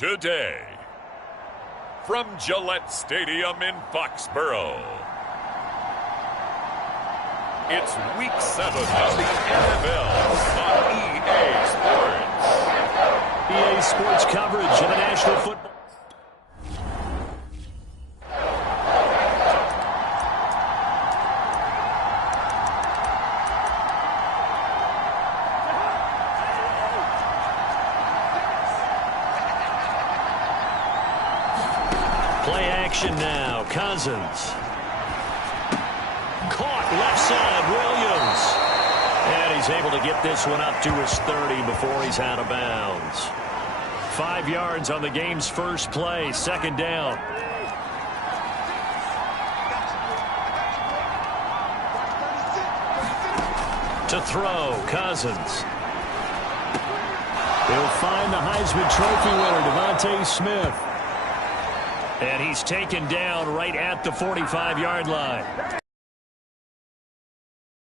today. From Gillette Stadium in Foxborough, it's Week 7 of the NFL on EA Sports. EA Sports coverage of the National Football. Play action now. Cousins. Caught left side. Williams. And he's able to get this one up to his 30 before he's out of bounds. 5 yards on the game's first play. Second down. To throw. Cousins. He'll find the Heisman Trophy winner, Devontae Smith. And he's taken down right at the 45-yard line.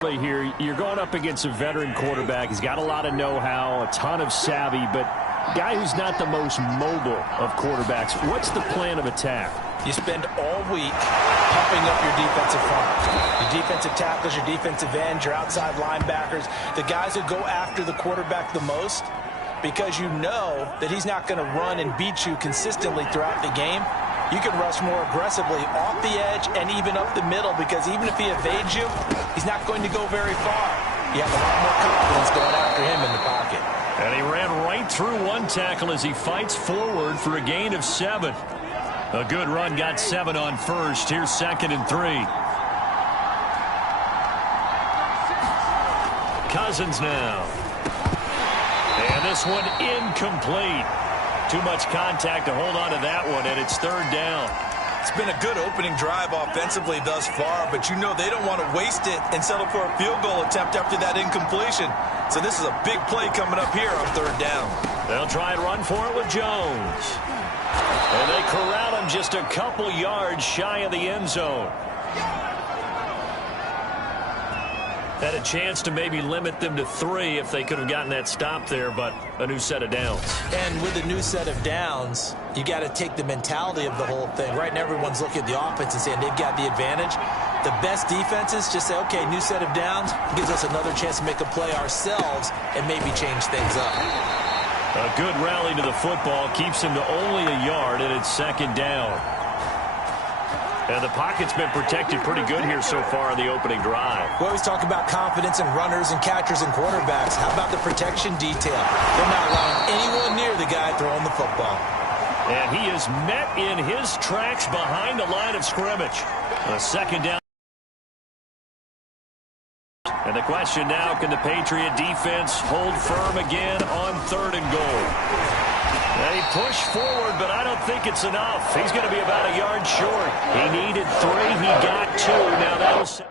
Here, you're going up against a veteran quarterback. He's got a lot of know-how, a ton of savvy, but a guy who's not the most mobile of quarterbacks. What's the plan of attack? You spend all week pumping up your defensive front. Your defensive tackles, your defensive ends, your outside linebackers, the guys who go after the quarterback the most, because you know that he's not going to run and beat you consistently throughout the game. You can rush more aggressively off the edge and even up the middle, because even if he evades you, he's not going to go very far. You have a lot more confidence going after him in the pocket. And he ran right through one tackle as he fights forward for a gain of 7. A good run, got 7 on first. Here's 2nd and 3. Cousins now. And this one incomplete. Too much contact to hold on to that one, and it's 3rd down. It's been a good opening drive offensively thus far, but you know they don't want to waste it and settle for a field goal attempt after that incompletion. So this is a big play coming up here on 3rd down. They'll try and run for it with Jones. And they corral him just a couple yards shy of the end zone. Had a chance to maybe limit them to 3 if they could have gotten that stop there, but a new set of downs. And with a new set of downs, you got to take the mentality of the whole thing. Right now, everyone's looking at the offense and saying they've got the advantage. The best defenses just say, okay, new set of downs gives us another chance to make a play ourselves and maybe change things up. A good rally to the football keeps him to only a yard, and it's 2nd down. And the pocket's been protected pretty good here so far in the opening drive. We always talk about confidence in runners and catchers and quarterbacks. How about the protection detail? They're not allowing anyone near the guy throwing the football. And he is met in his tracks behind the line of scrimmage. A 2nd down. And the question now, can the Patriot defense hold firm again on 3rd and goal? And he pushed forward, but I don't think it's enough. He's going to be about a yard short. He needed 3. He got 2. Now that'll set.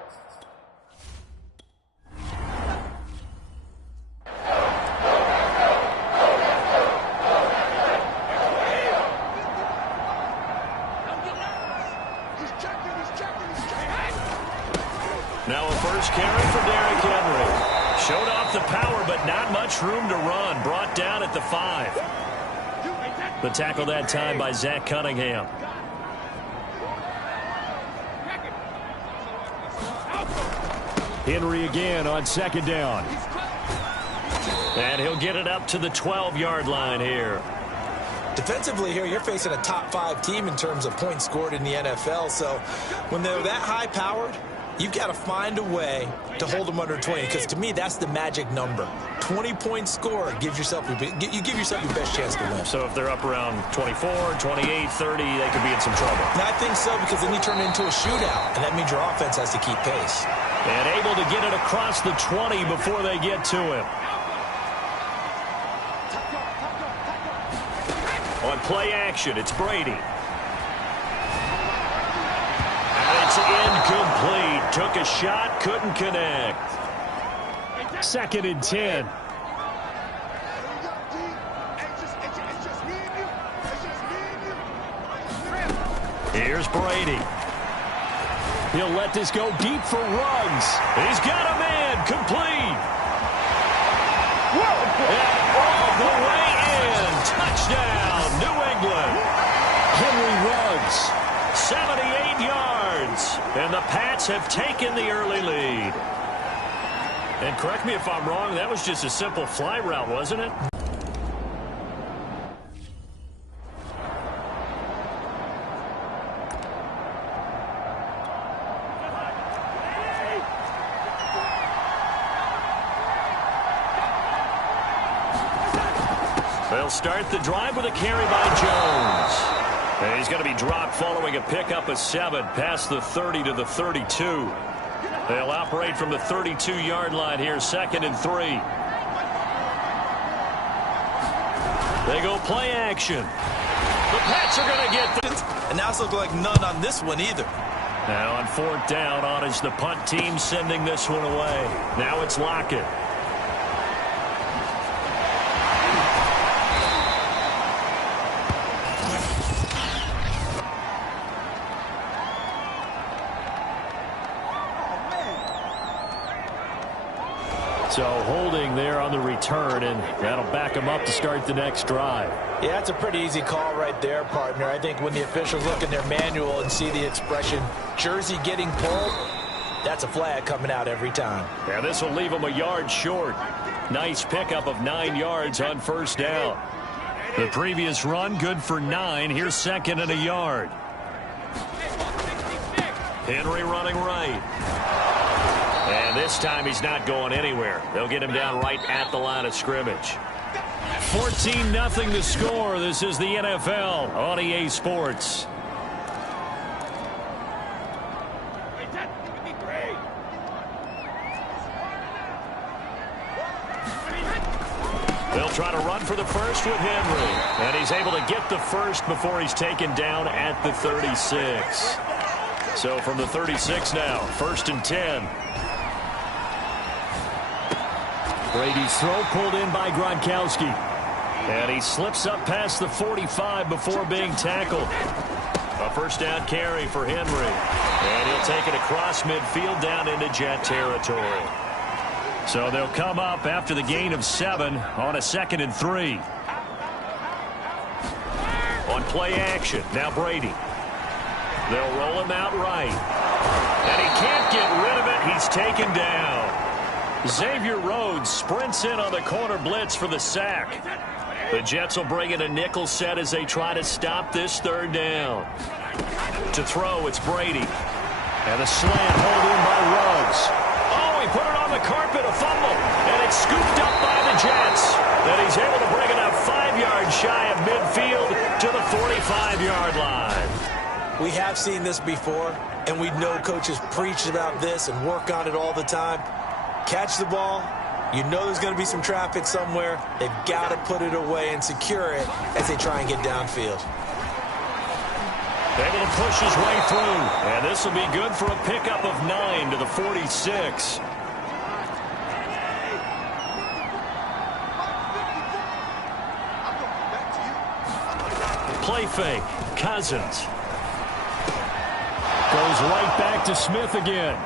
Now a first carry for Derrick Henry. Showed off the power, but not much room to run. Brought down at the 5. The tackle that time by Zach Cunningham. Henry again on 2nd down. And he'll get it up to the 12-yard line here. Defensively here, you're facing a top 5 team in terms of points scored in the NFL. So when they're that high-powered, you've got to find a way to hold them under 20, because to me, that's the magic number. 20 points scored gives yourself you give yourself your best chance to win. So if they're up around 24, 28, 30, they could be in some trouble. And I think so, because then you turn it into a shootout, and that means your offense has to keep pace. And able to get it across the 20 before they get to him. On play action, it's Brady. It's incomplete. Took a shot, couldn't connect. 2nd and 10. Here's Brady. He'll let this go deep for Ruggs. He's got a man. Complete. And all the way in. Touchdown, New England. scrambling. Henry Ruggs, 78 yards. And the Pats have taken the early lead. And correct me if I'm wrong, that was just a simple fly route, wasn't it? They'll start the drive with a carry by Jones. And he's going to be dropped following a pickup of 7 past the 30 to the 32. They'll operate from the 32-yard line here, 2nd and 3. They go play action. The Pats are going to get the... And now it's looking like none on this one either. Now on 4th down, on is the punt team sending this one away. Now it's Lockett. So holding there on the return, and that'll back them up to start the next drive. Yeah, that's a pretty easy call right there, partner. I think when the officials look in their manual and see the expression, jersey getting pulled, that's a flag coming out every time. Yeah, this will leave them a yard short. Nice pickup of 9 yards on 1st down. The previous run, good for 9. Here's 2nd and a yard. Henry running right. And this time he's not going anywhere. They'll get him down right at the line of scrimmage. 14-0 the score. This is the NFL on EA Sports. They'll try to run for the first with Henry. And he's able to get the first before he's taken down at the 36. So from the 36 now, 1st and 10. Brady's throw pulled in by Gronkowski. And he slips up past the 45 before being tackled. A 1st down carry for Henry. And he'll take it across midfield down into Jet territory. So they'll come up after the gain of 7 on a 2nd and 3. On play action, now Brady. They'll roll him out right. And he can't get rid of it. He's taken down. Xavier Rhodes sprints in on the corner blitz for the sack. The Jets will bring in a nickel set as they try to stop this 3rd down. To throw, it's Brady. And a slant hold in by Rhodes. Oh, he put it on the carpet, a fumble. And it's scooped up by the Jets. And he's able to bring it up 5 yards shy of midfield to the 45-yard line. We have seen this before, and we know coaches preach about this and work on it all the time. Catch the ball. You know there's going to be some traffic somewhere. They've got to put it away and secure it as they try and get downfield. Able to push his way through. And this will be good for a pickup of 9 to the 46. Play fake. Cousins. Goes right back to Smith again.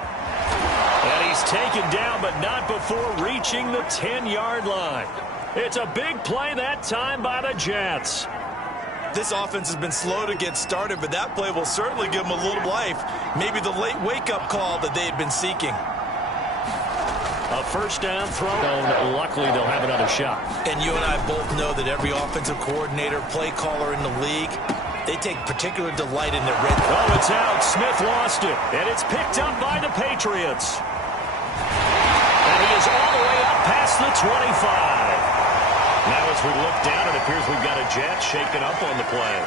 And he's taken down, but not before reaching the 10-yard line. It's a big play that time by the Jets. This offense has been slow to get started, but that play will certainly give them a little life. Maybe the late wake-up call that they had been seeking. A 1st down throw. Luckily, they'll have another shot. And you and I both know that every offensive coordinator, play caller in the league, they take particular delight in their red. Oh, it's out. Smith lost it. And it's picked up by the Patriots. And he is all the way up past the 25. Now as we look down, it appears we've got a Jet shaken up on the play.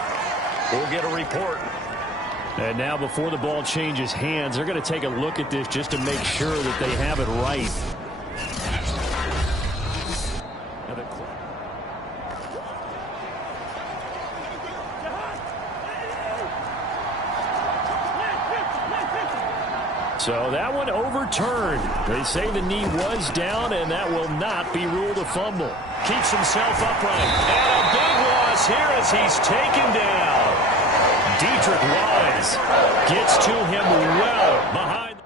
We'll get a report. And now before the ball changes hands, they're going to take a look at this just to make sure that they have it right. So that one overturned. They say the knee was down, and that will not be ruled a fumble. Keeps himself upright. And a big loss here as he's taken down. Dietrich Wise gets to him well behind.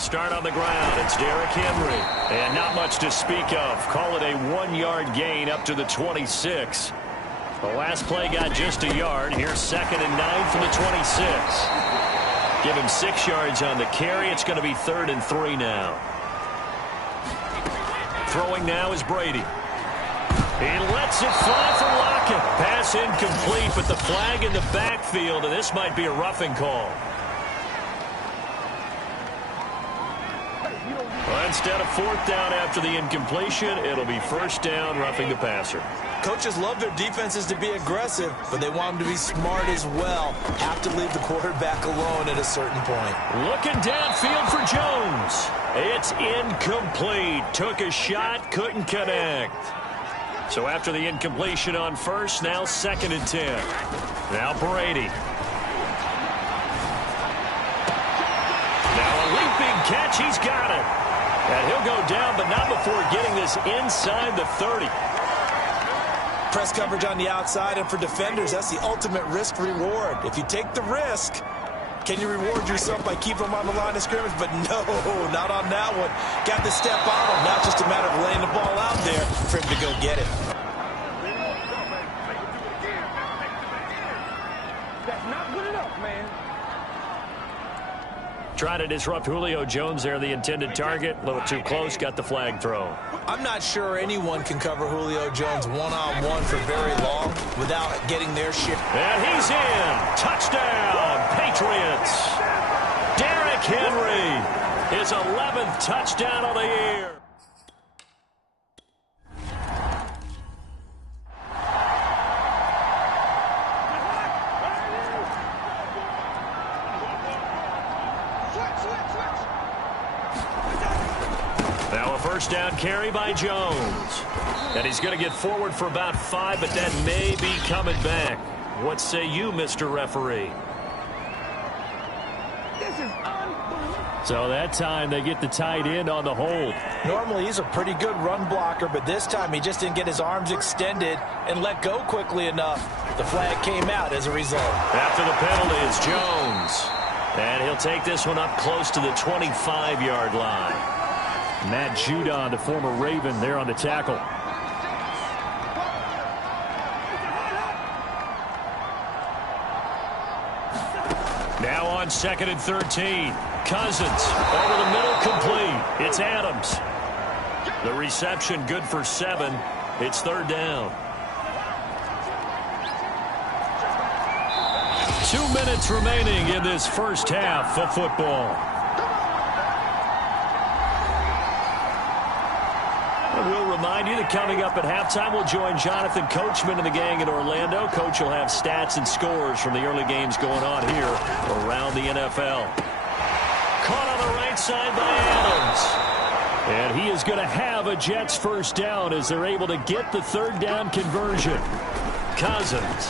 They'll start on the ground. It's Derrick Henry. And not much to speak of. Call it a 1-yard gain up to the 26. The last play got just a yard. Here's 2nd and 9 from the 26. Give him 6 yards on the carry. It's going to be 3rd and 3 now. Throwing now is Brady. He lets it fly for Lockett. Pass incomplete, but the flag in the backfield, and this might be a roughing call. Well, instead of 4th down after the incompletion, it'll be 1st down, roughing the passer. Coaches love their defenses to be aggressive, but they want them to be smart as well. Have to leave the quarterback alone at a certain point. Looking downfield for Jones. It's incomplete. Took a shot, couldn't connect. So after the incompletion on 1st, now 2nd and 10. Now Brady. Now a leaping catch. He's got it. And he'll go down, but not before getting this inside the 30. Press coverage on the outside, and for defenders, that's the ultimate risk-reward. If you take the risk, can you reward yourself by keeping them on the line of scrimmage? But no, not on that one. Got to step on him. Now just a matter of laying the ball out there for him to go get it. That's not good enough, man. Trying to disrupt Julio Jones there, the intended target. A little too close, got the flag thrown. I'm not sure anyone can cover Julio Jones one-on-one for very long without getting their share. And he's in. Touchdown, Patriots. Derrick Henry, his 11th touchdown of the year. Now a 1st down carry by Jones. And he's going to get forward for about 5, but that may be coming back. What say you, Mr. Referee? This is unbelievable. So that time they get the tight end on the hold. Normally he's a pretty good run blocker, but this time he just didn't get his arms extended and let go quickly enough. The flag came out as a result. After the penalty is Jones. And he'll take this one up close to the 25-yard line. Matt Judon, the former Raven, there on the tackle. Now on 2nd and 13. Cousins over the middle, complete. It's Adams. The reception good for 7. It's 3rd down. 2 minutes remaining in this first half of football. We'll remind you that coming up at halftime, we'll join Jonathan Coachman and the gang in Orlando. Coach will have stats and scores from the early games going on here around the NFL. Caught on the right side by Adams. And he is going to have a Jets 1st down as they're able to get the 3rd down conversion. Cousins.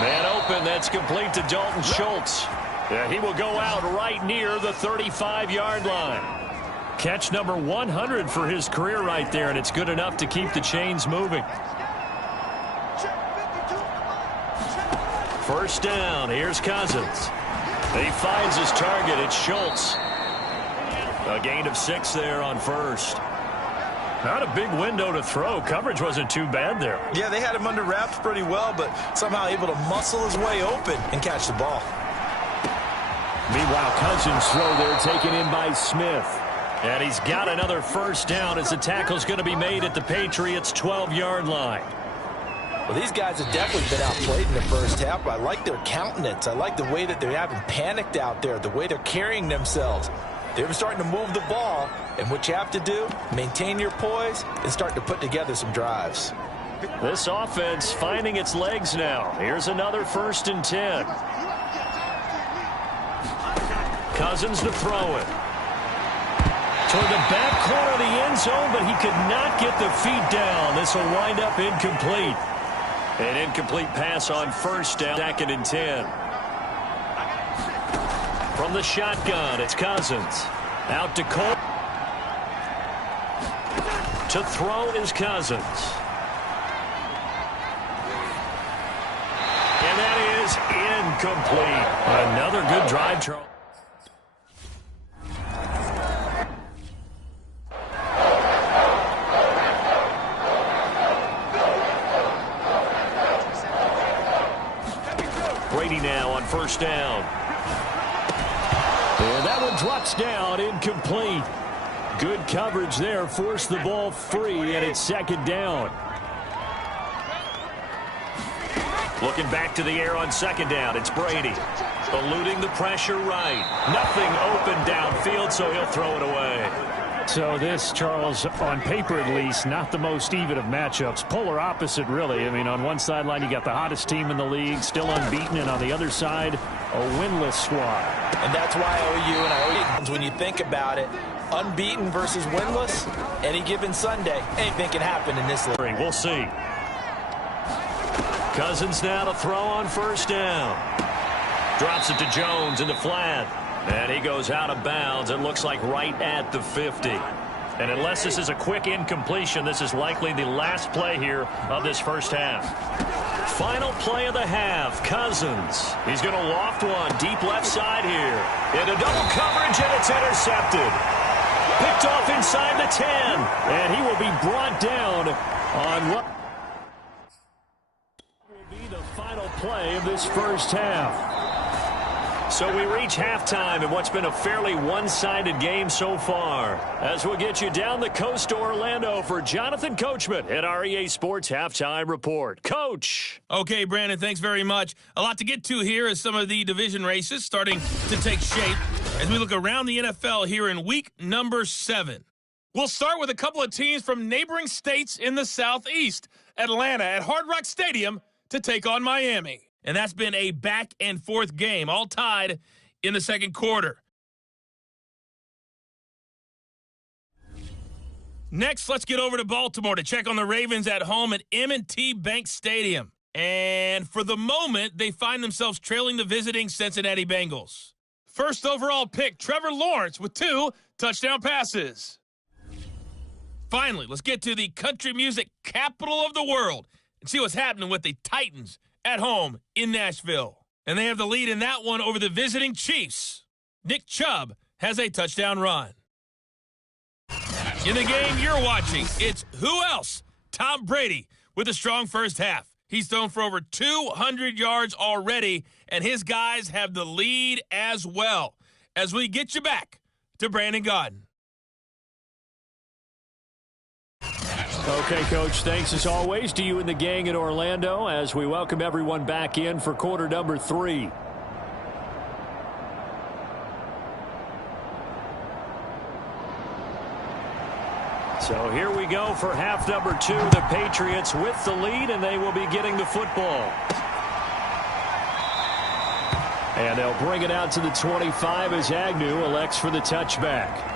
Man open, that's complete to Dalton Schultz. And he will go out right near the 35-yard line. Catch number 100 for his career right there, and it's good enough to keep the chains moving. 1st down, here's Cousins. He finds his target, it's Schultz. A gain of 6 there on 1st. Not a big window to throw. Coverage wasn't too bad there. Yeah, they had him under wraps pretty well, but somehow able to muscle his way open and catch the ball. Meanwhile, Cousins' throw there taken in by Smith. And he's got another 1st down as the tackle's going to be made at the Patriots' 12-yard line. Well, these guys have definitely been outplayed in the first half, but I like their countenance. I like the way that they haven't panicked out there, the way they're carrying themselves. They're starting to move the ball, and what you have to do, maintain your poise and start to put together some drives. This offense finding its legs now. Here's another 1st and 10. Cousins to throw it. Toward the back corner of the end zone, but he could not get the feet down. This will wind up incomplete. An incomplete pass on 1st down, 2nd and 10. From the shotgun, it's Cousins. Out to Cole. To throw is Cousins. And that is incomplete. Another good drive, Charles. Brady now on first down. And that one drops down, incomplete. Good coverage there, forced the ball free, and it's second down. Looking back to the air on second down, it's Brady. Eluding the pressure right. Nothing open downfield, so he'll throw it away. So this, Charles, on paper at least, not the most even of matchups. Polar opposite, really. I mean, on one sideline, you got the hottest team in the league, still unbeaten, and on the other side, a winless squad. And that's why OU and OU, when you think about it, unbeaten versus winless, any given Sunday, anything can happen in this league. We'll see. Cousins now to throw on first down. Drops it to Jones in the flat. And he goes out of bounds. It looks like right at the 50. And unless this is a quick incompletion, this is likely the last play here of this first half. Final play of the half. Cousins. He's going to loft one deep left side here. Into double coverage, and it's intercepted. Picked off inside the 10. And he will be brought down on what will be the final play of this first half. So we reach halftime in what's been a fairly one-sided game so far. As we'll get you down the coast to Orlando for Jonathan Coachman at our EA Sports Halftime Report. Coach. Okay, Brandon, thanks very much. A lot to get to here as some of the division races starting to take shape as we look around the NFL here in week number 7. We'll start with a couple of teams from neighboring states in the Southeast. Atlanta at Hard Rock Stadium to take on Miami. And that's been a back-and-forth game, all tied in the second quarter. Next, let's get over to Baltimore to check on the Ravens at home at M&T Bank Stadium. And for the moment, they find themselves trailing the visiting Cincinnati Bengals. First overall pick, Trevor Lawrence with 2 touchdown passes. Finally, let's get to the country music capital of the world and see what's happening with the Titans at home in Nashville. And they have the lead in that one over the visiting Chiefs. Nick Chubb has a touchdown run. In the game you're watching, it's who else? Tom Brady with a strong first half. He's thrown for over 200 yards already, and his guys have the lead as well. As we get you back to Brandon Gaudin. Okay, Coach, thanks as always to you and the gang in Orlando as we welcome everyone back in for quarter number 3. So here we go for half number 2. The Patriots with the lead, and they will be getting the football. And they'll bring it out to the 25 as Agnew elects for the touchback.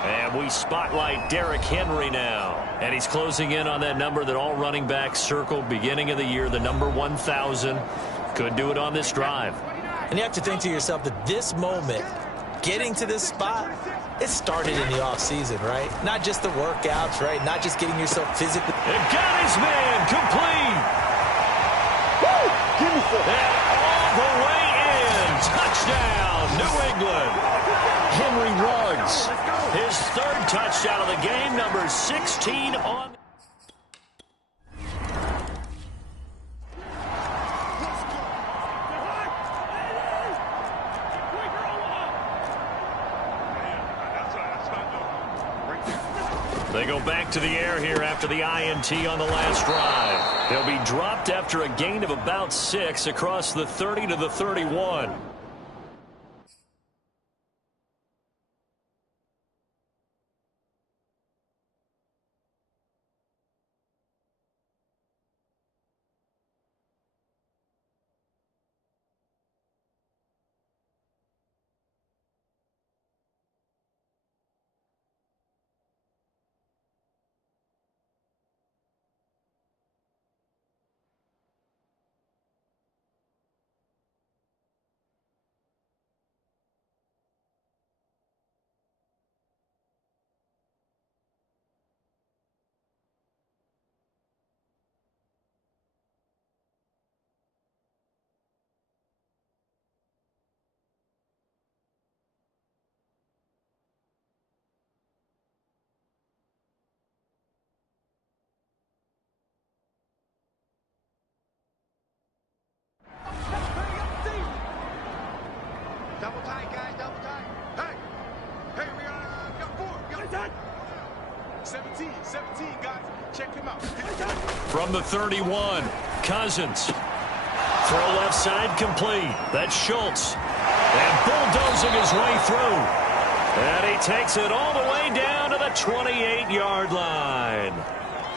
And we spotlight Derrick Henry now. And he's closing in on that number that all running backs circled beginning of the year, the number 1,000. Could do it on this drive. And you have to think to yourself that this moment, getting to this spot, it started in the offseason, right? Not just the workouts, right? Not just getting yourself physically. And got his man complete. Woo! Give me some. And all the way in. Touchdown, New England. Henry Ruggs. His 3rd touchdown of the game, number 16 on. They go back to the air here after the INT on the last drive. They'll be dropped after a gain of about 6 across the 30 to the 31. From the 31, Cousins. Throw left side complete. That's Schultz. And bulldozing his way through. And he takes it all the way down to the 28-yard line.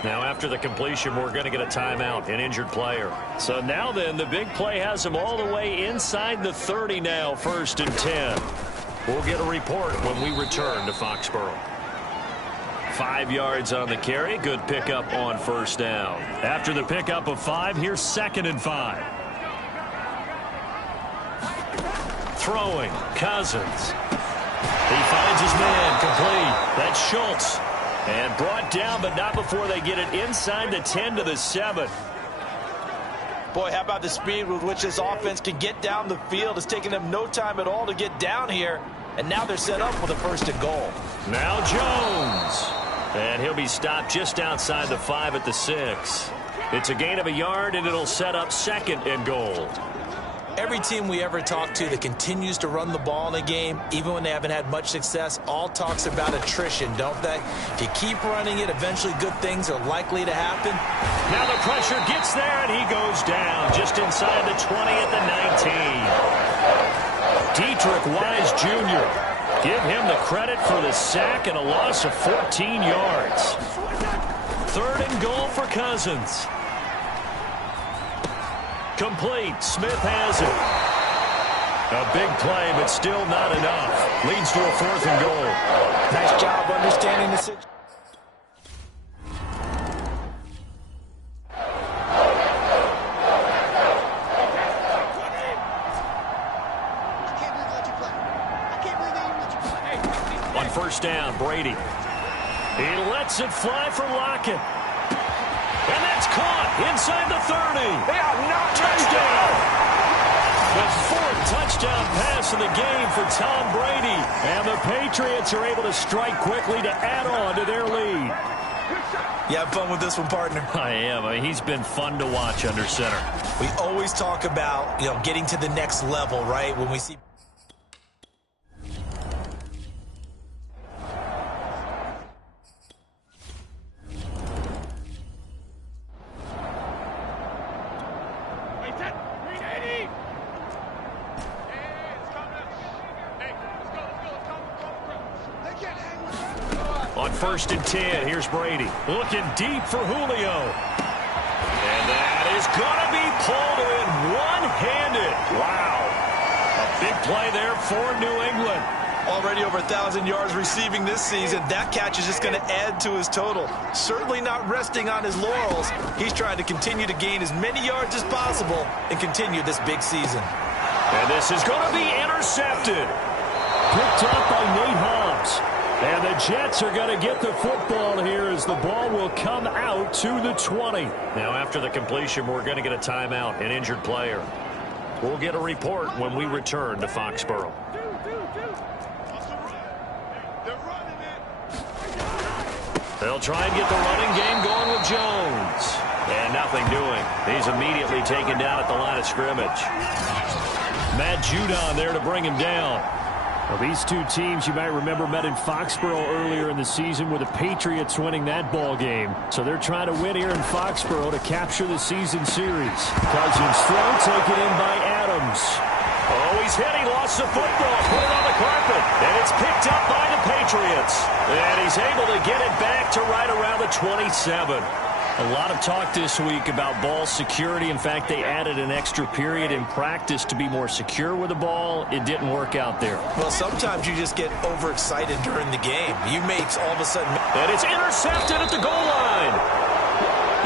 Now, after the completion, we're going to get a timeout, an injured player. So now then, the big play has him all the way inside the 30 now, 1st and 10. We'll get a report when we return to Foxborough. 5 yards on the carry. Good pickup on 1st down. After the pickup of 5, here's 2nd and 5. Throwing, Cousins. He finds his man, complete. That's Schultz. And brought down, but not before they get it inside the 10 to the 7. Boy, how about the speed with which this offense can get down the field? It's taken them no time at all to get down here. And now they're set up with a 1st and goal. Now Jones. And he'll be stopped just outside the 5 at the 6. It's a gain of a yard, and it'll set up 2nd and goal. Every team we ever talk to that continues to run the ball in a game, even when they haven't had much success, all talks about attrition, don't they? If you keep running it, eventually good things are likely to happen. Now the pressure gets there, and he goes down just inside the 20 at the 19. Dietrich Wise Jr. Give him the credit for the sack and a loss of 14 yards. 3rd and goal for Cousins. Complete. Smith has it. A big play, but still not enough. Leads to a 4th and goal. Nice job understanding the situation. On 1st down, Brady. He lets it fly for Lockett. And that's caught inside the 30. They are not Touchdown. The 4th touchdown pass of the game for Tom Brady. And the Patriots are able to strike quickly to add on to their lead. You have fun with this one, partner? I am. I mean, he's been fun to watch under center. We always talk about, getting to the next level, right? When we see... On 1st and 10, here's Brady. Looking deep for Julio. And that is going to be pulled in one-handed. Wow. A big play there for New England. Already over 1,000 yards receiving this season. That catch is just going to add to his total. Certainly not resting on his laurels. He's trying to continue to gain as many yards as possible and continue this big season. And this is going to be intercepted. Picked up by Nate Hobbs. And the Jets are going to get the football here as the ball will come out to the 20. Now, after the completion, we're going to get a timeout, an injured player. We'll get a report when we return to Foxborough. They'll try and get the running game going with Jones. And nothing doing. He's immediately taken down at the line of scrimmage. Matt Judon there to bring him down. Well, these two teams, you might remember, met in Foxborough earlier in the season with the Patriots winning that ball game. So they're trying to win here in Foxborough to capture the season series. Cousins throw taken in by Adams. Oh, he's hit. He lost the football. Put it on the carpet. And it's picked up by the Patriots. And he's able to get it back to right around the 27. A lot of talk this week about ball security. In fact, they added an extra period in practice to be more secure with the ball. It didn't work out there. Well, sometimes you just get overexcited during the game. You may all of a sudden... And it's intercepted at the goal line.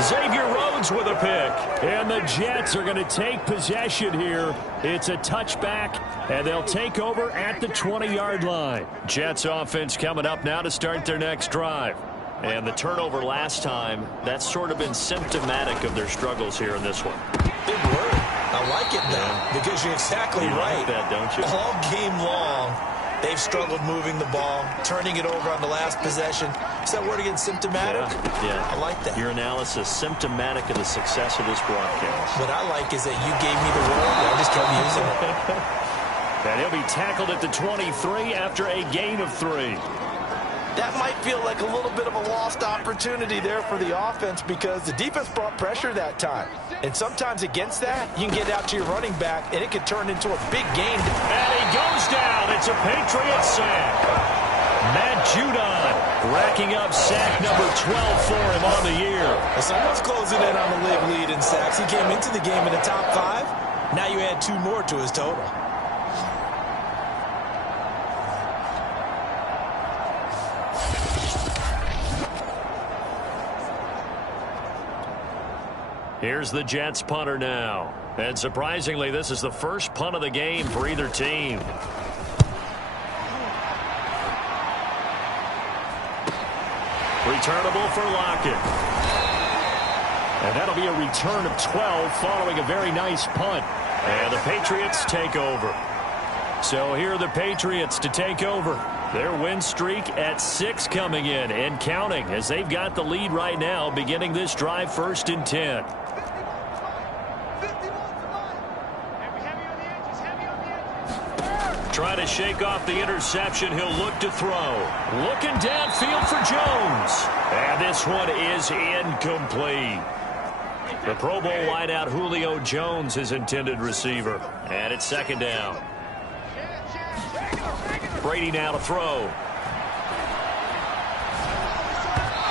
Xavier Rhodes with a pick. And the Jets are going to take possession here. It's a touchback, and they'll take over at the 20-yard line. Jets offense coming up now to start their next drive. And the turnover last time, that's sort of been symptomatic of their struggles here in this one. Big word. I like it now, because you're exactly right. You like that, don't you? All game long, they've struggled moving the ball, turning it over on the last possession. Is that word again, symptomatic? Yeah. I like that. Your analysis, symptomatic of the success of this broadcast. What I like is that you gave me the word, I just kept using it. And he'll be tackled at the 23 after a gain of 3. That might feel like a little bit of a lost opportunity there for the offense because the defense brought pressure that time. And sometimes against that, you can get out to your running back, and it could turn into a big gain. And he goes down. It's a Patriots sack. Matt Judon racking up sack number 12 for him on the year. Someone's closing in on the league lead in sacks. He came into the game in the top 5. Now you add 2 more to his total. Here's the Jets punter now. And surprisingly, this is the first punt of the game for either team. Returnable for Lockett. And that'll be a return of 12 following a very nice punt. And the Patriots take over. So here are the Patriots to take over. Their win streak at 6 coming in and counting as they've got the lead right now beginning this drive 1st and 10. Trying to shake off the interception. He'll look to throw. Looking downfield for Jones. And this one is incomplete. The Pro Bowl wideout Julio Jones is intended receiver. And it's 2nd down. Brady now to throw.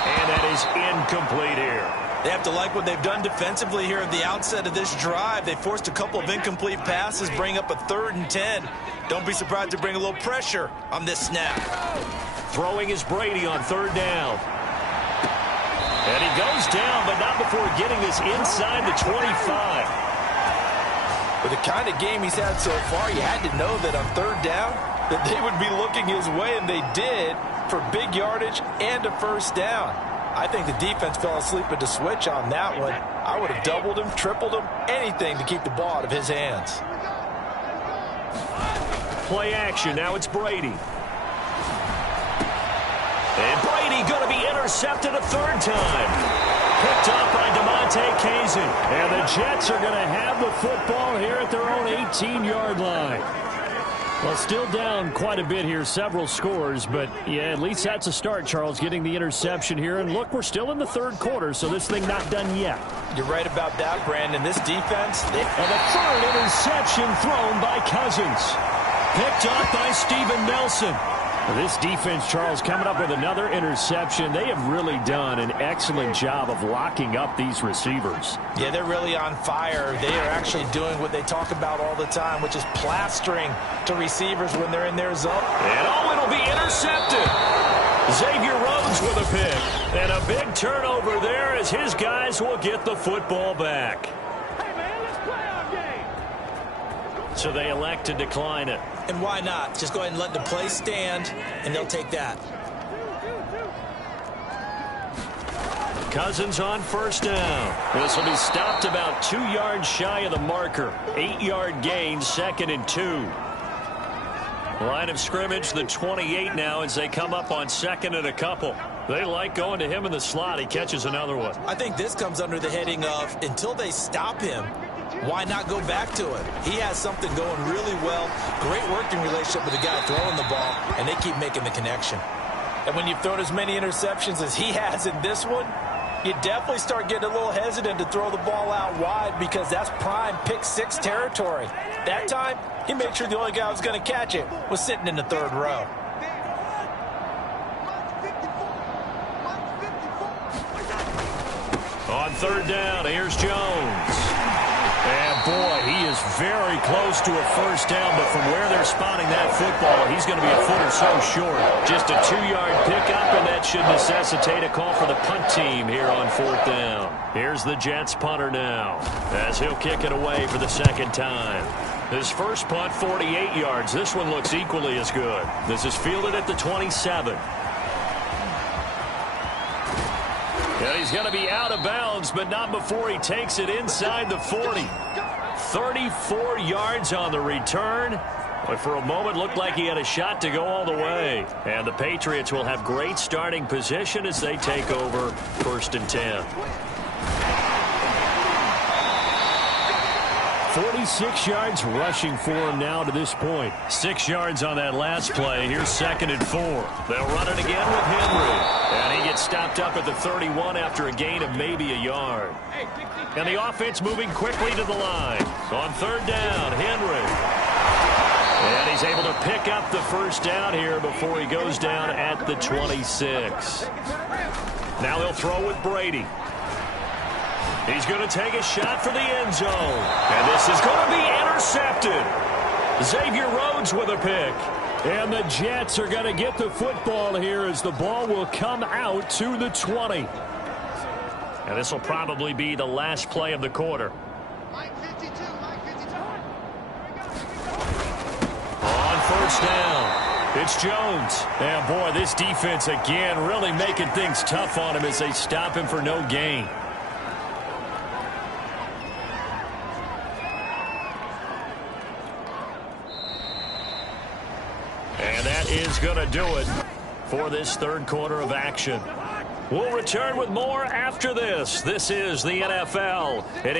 And that is incomplete here. They have to like what they've done defensively here at the outset of this drive. They forced a couple of incomplete passes, bring up a 3rd and 10. Don't be surprised to bring a little pressure on this snap. Throwing is Brady on 3rd down. And he goes down, but not before getting this inside the 25. With the kind of game he's had so far, you had to know that on 3rd down that they would be looking his way, and they did, for big yardage and a 1st down. I think the defense fell asleep at the switch on that one. I would have doubled him, tripled him, anything to keep the ball out of his hands. Play action. Now it's Brady. And Brady going to be intercepted a 3rd time. Picked up by DeMonte Casey. And the Jets are going to have the football here at their own 18-yard line. Well, still down quite a bit here, several scores, but yeah, at least that's a start, Charles, getting the interception here. And look, we're still in the 3rd quarter, so this thing not done yet. You're right about that, Brandon. This defense... And a 3rd interception thrown by Cousins. Picked up by Steven Nelson. This defense, Charles, coming up with another interception. They have really done an excellent job of locking up these receivers. Yeah, they're really on fire. They are actually doing what they talk about all the time, which is plastering to receivers when they're in their zone. And it'll be intercepted. Xavier Rhodes with a pick. And a big turnover there as his guys will get the football back. Hey, man, let's play our game. So they elect to decline it. And why not? Just go ahead and let the play stand, and they'll take that. Cousins on 1st down. This will be stopped about 2 yards shy of the marker. 8-yard gain, 2nd and 2. Line of scrimmage, the 28 now as they come up on 2nd and a couple. They like going to him in the slot. He catches another one. I think this comes under the heading of until they stop him, why not go back to it? He has something going really well. Great working relationship with the guy throwing the ball, and they keep making the connection. And when you've thrown as many interceptions as he has in this one, you definitely start getting a little hesitant to throw the ball out wide because that's prime pick 6 territory. That time, he made sure the only guy who was going to catch it was sitting in the 3rd row. On 3rd down, here's Jones. And boy, he is very close to a 1st down, but from where they're spotting that football, he's going to be a foot or so short. Just a 2-yard pickup, and that should necessitate a call for the punt team here on 4th down. Here's the Jets punter now, as he'll kick it away for the 2nd time. His first punt, 48 yards. This one looks equally as good. This is fielded at the 27. And he's going to be out of bounds, but not before he takes it inside the 40. 34 yards on the return. But for a moment, looked like he had a shot to go all the way. And the Patriots will have great starting position as they take over 1st and 10. 46 yards rushing for him now to this point. 6 yards on that last play. Here's 2nd and 4. They'll run it again with Henry. And he gets stopped up at the 31 after a gain of maybe a yard. And the offense moving quickly to the line. On 3rd down, Henry. And he's able to pick up the first down here before he goes down at the 26. Now they'll throw with Brady. He's going to take a shot for the end zone. And this is going to be intercepted. Xavier Rhodes with a pick. And the Jets are going to get the football here as the ball will come out to the 20. And this will probably be the last play of the quarter. On 1st down, it's Jones. And boy, this defense again really making things tough on him as they stop him for no gain. And that is going to do it for this 3rd quarter of action. We'll return with more after this. This is the NFL.